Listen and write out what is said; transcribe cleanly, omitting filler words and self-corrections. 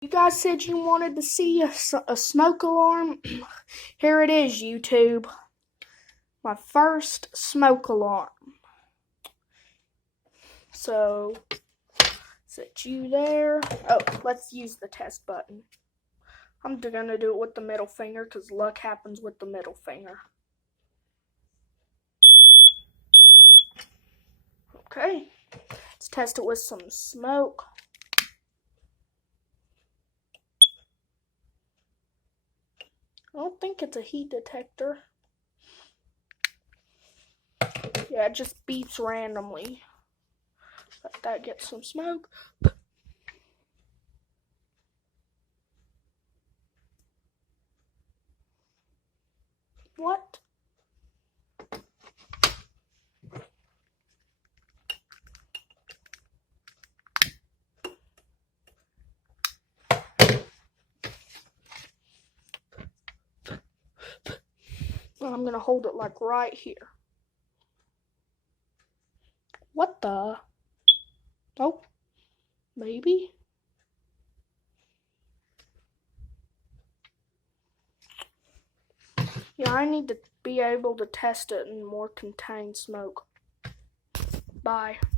You guys said you wanted to see a smoke alarm. Here it is, YouTube. My first smoke alarm. So, set you there. Oh, let's use the test button. I'm gonna do it with the middle finger because luck happens with the middle finger. Okay, let's test it with some smoke. I don't think it's a heat detector. Yeah, it just beeps randomly. Let that get some smoke. What? I'm gonna hold it like right here. What the? Oh, maybe? Yeah, I need to be able to test it in more contained smoke. Bye.